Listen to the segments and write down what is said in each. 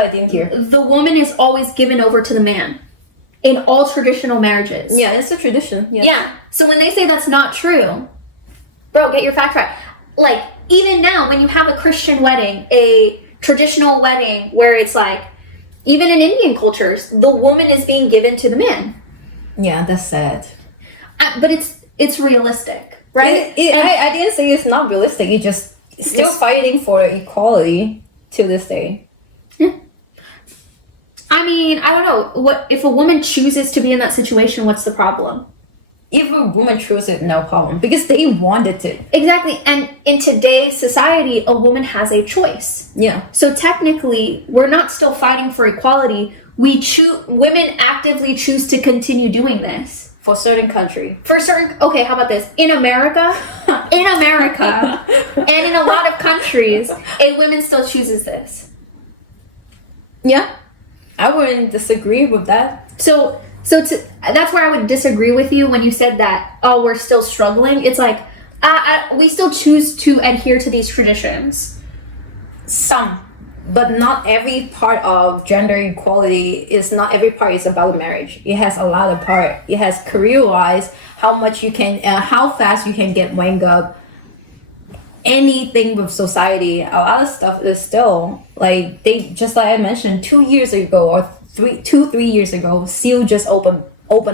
I didn't hear. The woman is always given over to the man in all traditional marriages. Yeah, it's a tradition. Yes. Yeah. So when they say that's not true, bro, get your facts right. Like, even now, when you have a Christian wedding, a traditional wedding where it's like, even in Indian cultures, the woman is being given to the man. Yeah, that's sad. But it's realistic, right? I didn't say it's not realistic. It's just still fighting for equality to this day. Yeah. I mean, I don't know. What if a woman chooses to be in that situation? What's the problem? If a woman chooses it, no problem, because they wanted to. Exactly. And in today's society, a woman has a choice. Yeah. So technically, we're not still fighting for equality. Women actively choose to continue doing this. For certain country. Okay, how about this? In America, and in a lot of countries, a woman still chooses this. Yeah. I wouldn't disagree with that. So that's where I would disagree with you when you said that, oh, we're still struggling. It's like, we still choose to adhere to these traditions. Some. But not every part of gender equality not every part is about marriage. It has a lot of part. It has career-wise, how much you can, how fast you can get wanged up. Anything with society, a lot of stuff is still, like, just like I mentioned, 2 years ago or 3 years ago, SEAL just opened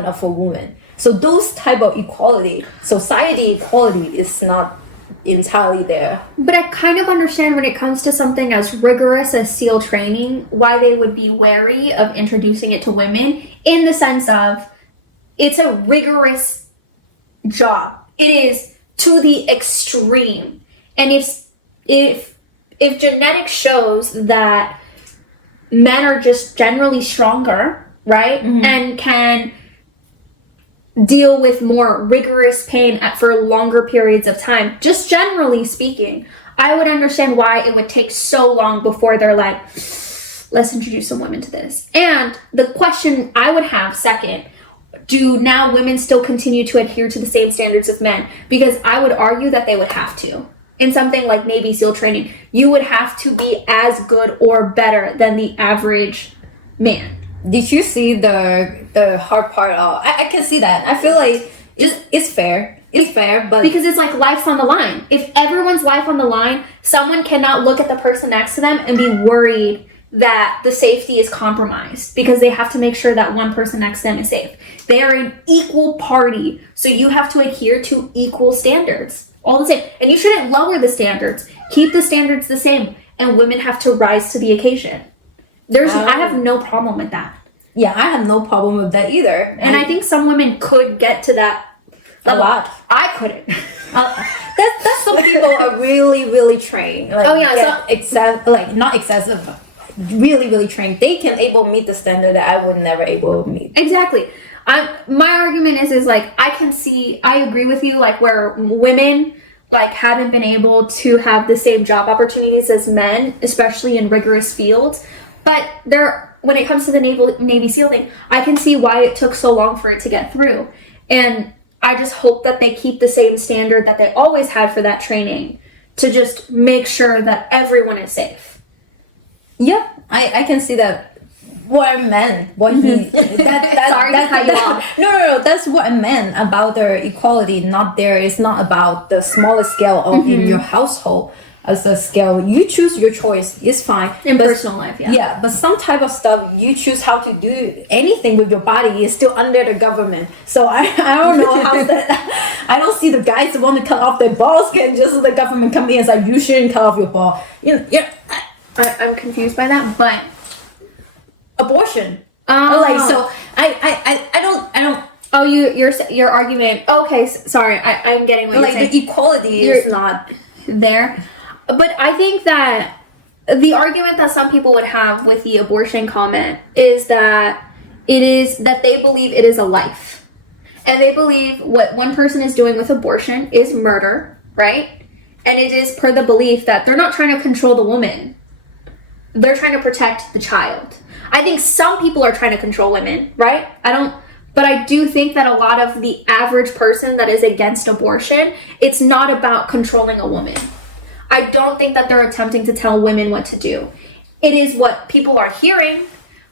up for women. So those type of equality, society equality is not entirely there. But I kind of understand when it comes to something as rigorous as SEAL training, why they would be wary of introducing it to women, in the sense of it's a rigorous job. It is to the extreme. And if genetics shows that men are just generally stronger, right? Mm-hmm. And can deal with more rigorous pain for longer periods of time, just generally speaking, I would understand why it would take so long before they're like, let's introduce some women to this. And the question I would have second, do now women still continue to adhere to the same standards as men? Because I would argue that they would have to. In something like Navy SEAL training, you would have to be as good or better than the average man. Did you see the hard part? I can see that. I feel like it's fair. It's fair, but because it's like life's on the line. If everyone's life on the line, someone cannot look at the person next to them and be worried that the safety is compromised because they have to make sure that one person next to them is safe. They are an equal party, so you have to adhere to equal standards. All the same. And you shouldn't lower the standards. Keep the standards the same. And women have to rise to the occasion. I have no problem with that. Yeah, I have no problem with that either. And I think some women could get to that level. A lot. I couldn't. That's some people are really, really trained. Like, not excessive, but really, really trained. They can able to meet the standard that I would never able to meet. Exactly. My argument is like, I agree with you, like where women like haven't been able to have the same job opportunities as men, especially in rigorous fields. But when it comes to the Navy SEAL thing, I can see why it took so long for it to get through. And I just hope that they keep the same standard that they always had for that training to just make sure that everyone is safe. Yeah, I can see that. What I meant, sorry to cut you off. No, that's what I meant about the equality. It's not about the smallest scale of in your household as a scale. You choose your choice, it's fine. In personal life, yeah. Yeah, but some type of stuff, you choose how to do anything with your body is still under the government. So I don't know how that. I don't see the guys who want to cut off their balls can just the government come in and say you shouldn't cut off your ball. I'm confused by that, but. Abortion. So I don't. Oh, your argument. Okay, sorry. I'm getting what you're saying. The equality is not there, but I think that the argument that some people would have with the abortion comment is that they believe it is a life, and they believe what one person is doing with abortion is murder, right? And it is per the belief that they're not trying to control the woman; they're trying to protect the child. I think some people are trying to control women, right? But I do think that a lot of the average person that is against abortion, it's not about controlling a woman. I don't think that they're attempting to tell women what to do. it is what people are hearing.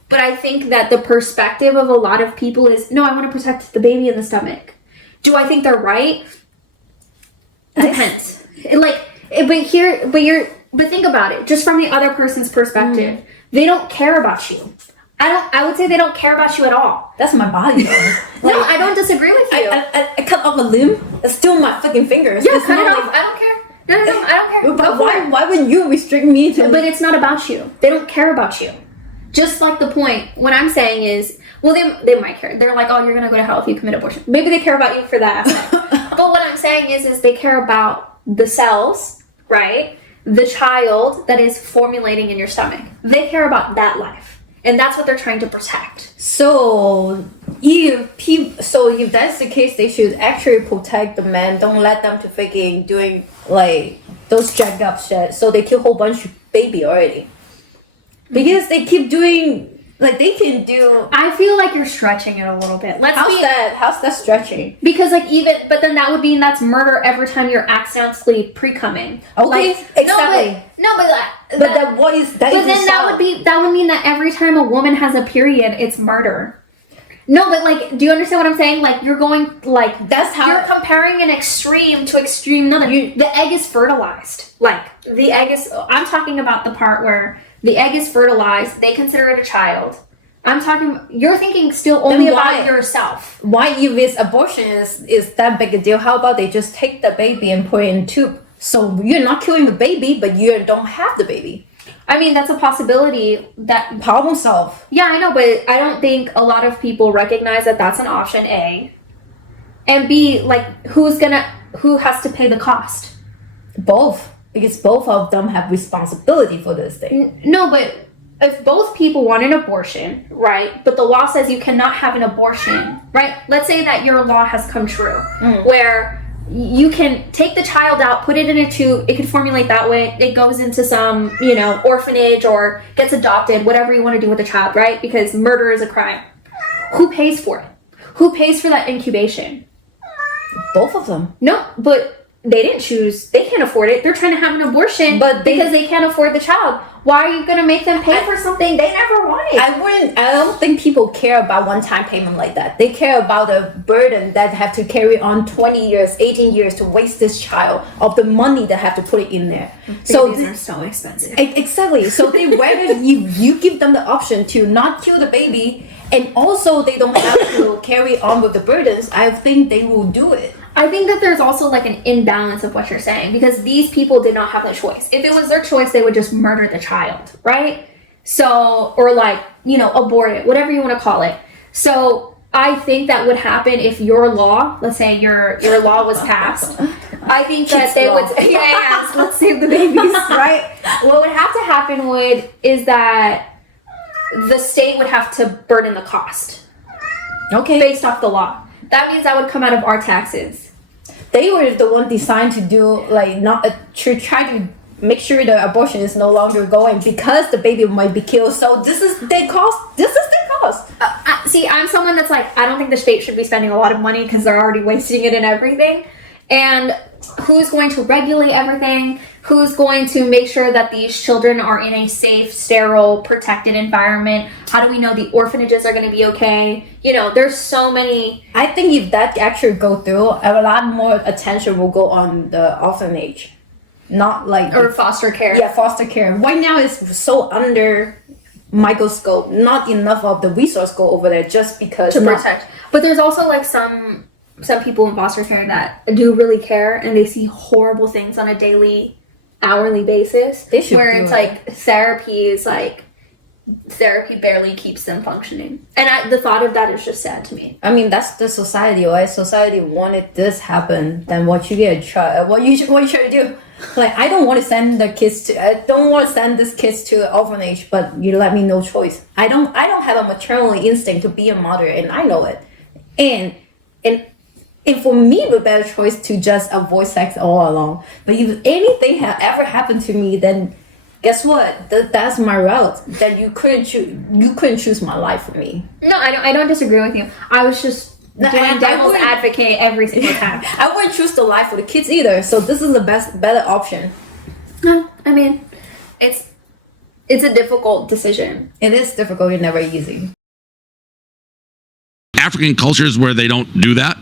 But I think that the perspective of a lot of people is, no, I want to protect the baby in the stomach. Do I think they're right? Depends. But think about it. Just from the other person's perspective, they don't care about you. I would say they don't care about you at all. That's my body, though. No, I don't disagree with you. I cut off a limb. It's still my fucking fingers. Yeah, cut it off. I don't care. No, I don't care. But why would you restrict me to? But it's not about you. They don't care about you. Just like the point, what I'm saying is, well, they might care. They're like, oh, you're going to go to hell if you commit abortion. Maybe they care about you for that aspect. But what I'm saying is they care about the cells, right? The child that is formulating in your stomach. They care about that life. And that's what they're trying to protect. So if that's the case, they should actually protect the men. Don't let them to freaking doing like those jacked up shit. So they kill a whole bunch of baby already. Because they keep doing, like, they can do... I feel like you're stretching it a little bit. How's that stretching? Because, but then that would mean that's murder every time you're accidentally pre-cumming. Okay, exactly. But then that would mean that every time a woman has a period, it's murder. No, but, like, do you understand what I'm saying? Like, you're going, like... That's how... You're comparing an extreme to extreme another. The egg is fertilized. Like, the egg is... I'm talking about the part where... The egg is fertilized. They consider it a child. I'm talking... You're thinking still only about yourself. Why if it's abortion is that big a deal? How about they just take the baby and put it in a tube? So you're not killing the baby, but you don't have the baby. I mean, that's a possibility. That problem solved. Yeah, I know, but I don't think a lot of people recognize that that's an option, A. And B, like, who has to pay the cost? Both. Because both of them have responsibility for this thing. No, but if both people want an abortion, right, but the law says you cannot have an abortion, right? Let's say that your law has come true, where you can take the child out, put it in a tube, it can formulate that way, it goes into some, orphanage or gets adopted, whatever you want to do with the child, right? Because murder is a crime. Who pays for it? Who pays for that incubation? Both of them. No, but... They didn't choose. They can't afford it. They're trying to have an abortion because they can't afford the child. Why are you going to make them pay for something they never wanted? I don't think people care about one-time payment like that. They care about the burden that have to carry on 20 years, 18 years to waste this child of the money that have to put it in there. So these are so expensive. Exactly. So they rather you give them the option to not kill the baby, and also they don't have to carry on with the burdens. I think they will do it. I think that there's also like an imbalance of what you're saying, because these people did not have the choice. If it was their choice, they would just murder the child, right? So, or like, abort it, whatever you want to call it. So I think that would happen if your law, let's say your law was passed. I think that they would, let's save the babies, right? What would have to happen is that the state would have to burden the cost. Okay. Based off the law. That means that would come out of our taxes. They were the one designed to do, like, not to try to make sure the abortion is no longer going because the baby might be killed. So this is their cost. See, I'm someone that's like, I don't think the state should be spending a lot of money because they're already wasting it in everything. And who's going to regulate everything? Who's going to make sure that these children are in a safe, sterile, protected environment? How do we know the orphanages are going to be okay? There's so many... I think if that actually go through, a lot more attention will go on the orphanage. Not like... Or foster care. Yeah, foster care. Right now it's so under microscope. Not enough of the resource go over there just because... To protect. But there's also like some people in foster care that do really care, and they see horrible things on a daily... hourly basis, where it's like therapy barely keeps them functioning, and the thought of that is just sad to me. I mean, that's the society, right? Society wanted this happen, then what you try to do? Like, I don't want to send this kids to orphanage, but you let me no choice. I don't have a maternal instinct to be a mother, and I know it, and for me, the better choice to just avoid sex all along. But if anything ever happened to me, then guess what? That's my route. Then you couldn't choose my life for me. No, I don't disagree with you. I was just doing devil's advocate every single time. I wouldn't choose the life for the kids either. So this is the better option. No, I mean, it's a difficult decision. It is difficult. It's never easy. African cultures where they don't do that?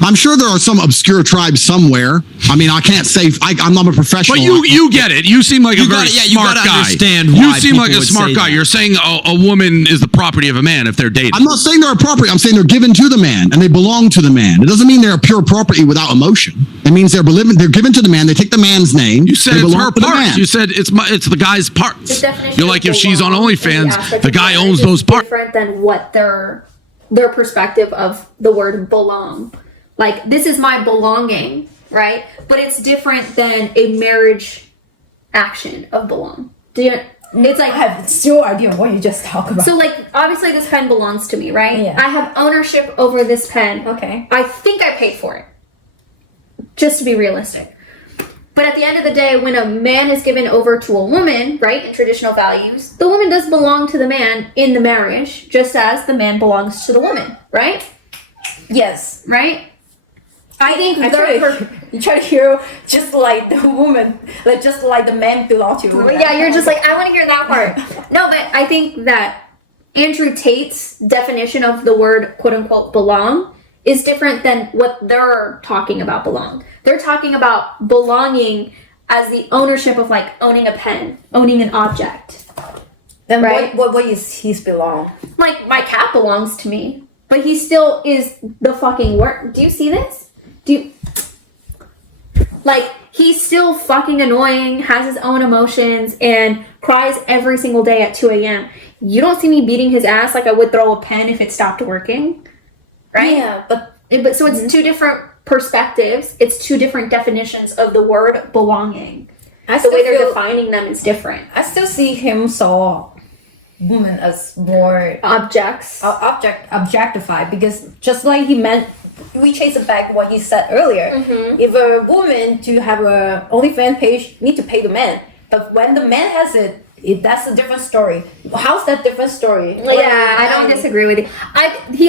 I'm sure there are some obscure tribes somewhere. I mean, I can't say I'm not a professional. But you get it. You seem like a very smart guy. Understand you why seem like people a would smart say guy. that. You're saying a woman is the property of a man if they're dating. I'm not saying they're a property. I'm saying they're given to the man and they belong to the man. It doesn't mean they're a pure property without emotion. It means they're given to the man. They take the man's name. You said they it's belong her to the man. parts. You said it's the guy's parts. The definition You're like, of if she's on belong in OnlyFans, aspect the of guy marriage owns is those parts. different than what their perspective of the word belong. Like, this is my belonging, right? But it's different than a marriage action of belong. It's like, I have zero idea what you just talk about. so like, obviously this pen belongs to me, right? Yeah. I have ownership over this pen. Okay. I think I paid for it. Just to be realistic. But at the end of the day, when a man is given over to a woman, right, in traditional values, the woman does belong to the man in the marriage, just as the man belongs to the woman, right? Yes. Right? I think you try to hear just like the woman, like just like the man belong to you. yeah, you're just like, I want to hear that part. No, but I think that Andrew Tate's definition of the word quote unquote belong is different than what they're talking about belong. They're talking about belonging as the ownership of like owning a pen, owning an object. Then Right. what is his belong? Like, my cat belongs to me, but he still is the fucking work. Do you see this? Like, he's still fucking annoying, has his own emotions, and cries every single day at 2 a.m. You don't see me beating his ass like I would throw a pen if it stopped working. Right? Yeah, but So it's two different perspectives. It's two different definitions of the word belonging. I The still way they're feel, defining them is different. I still see him saw woman as more Objects. objectified, because just like he meant, we chase it back what he said earlier. Mm-hmm. If a woman to have a OnlyFans page need to pay the man, but when the man has it, that's a different story. How's that different story? Yeah, I don't disagree with you. He